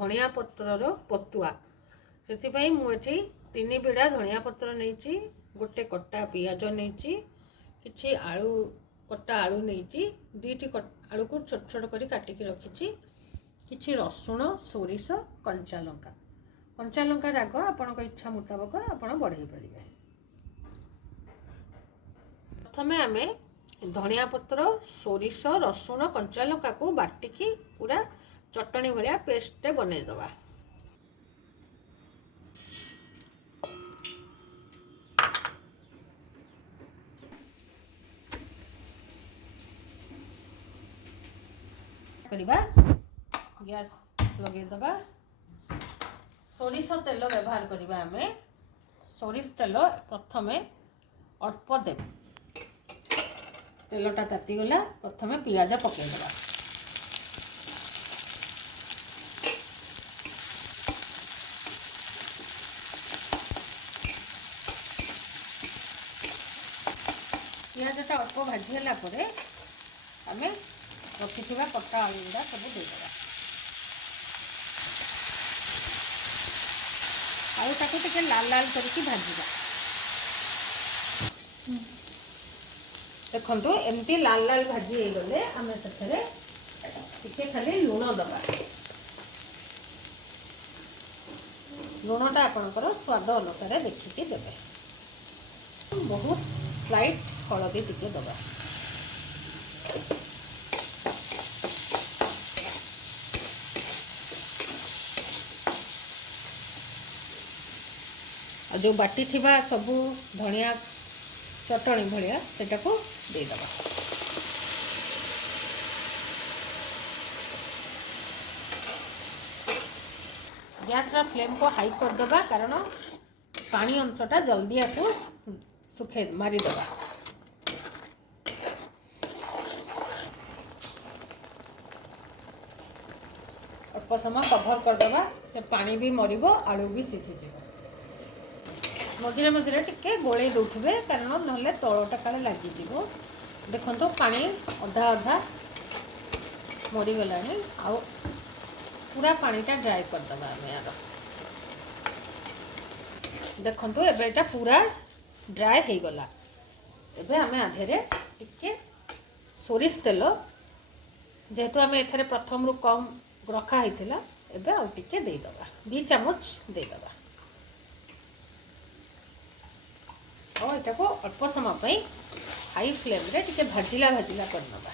धनिया पत्रर पतुआ से मुझे 3 बिड़ा धनिया पत्र नहीं, गोटे कटा पियाज नहीं, किछि आलू कटा आलू नहीं, 2टी आलू को छोट छोट कर काटिकी रखी, किछि रसुण सोरिष कंचा लंका राग आपण इच्छा मुताबक आपण बढ़ाई पारे। प्रथमे आमे धनिया पत्र सोरिष रसुण कंचा लंका को बाटिकी पूरा चटनी भाया पेस्ट बनईदवा। गैस लगेदबा। सोरिष तेल व्यवहार करबा। आमे सोरिष तेल प्रथमे अल्प देव। तेलटा ताती गला प्रथमे पियाज पकेदबा। पियाजटा अल्प भाजीला परे आमे रखिथिबा कटा आलू गुड़ा सब देदेबा। आलू ताको टिके लाल लाल करके भाजीबा। देखंतु एमती लाल लाल भाजी हे गले आमे सथरे टिके खाली लूण दबा। लूणटा आपनकर स्वाद अनुसार देखिके देबे। बहुत स्लाइट हळदी टिके दबा। जो बाटी थिबा सबू धनिया चटनी भाया सेटा को देदबा। गैस रा फ्लेम को हाई कर दबा, कारण पानी अंशटा जल्दी आपको सुखे मारी दबा। अल्प समय कभर कर दबा, से पानी भी मरिबो आलू भी सिझी जिवो। मझे मझे टिके गोले दौथे, कारण ना तलटा काले लगे। देखो तो पानी अधा अधा मरीगला। आउ पूरा पानीटा ड्राई करदे आम यार। देखो तो एटा पूरा ड्राई हो गला। एबे आम आधे टिके सोरिष तेल, जेहेतु आम एथरे प्रथम रु कम रखा होता, एबे आउ टिके देदबा। 2 चामच देदबा। और यहाँ को अल्प समय हाई फ्लेम रे टिके भाजिला भाजिला करनबा।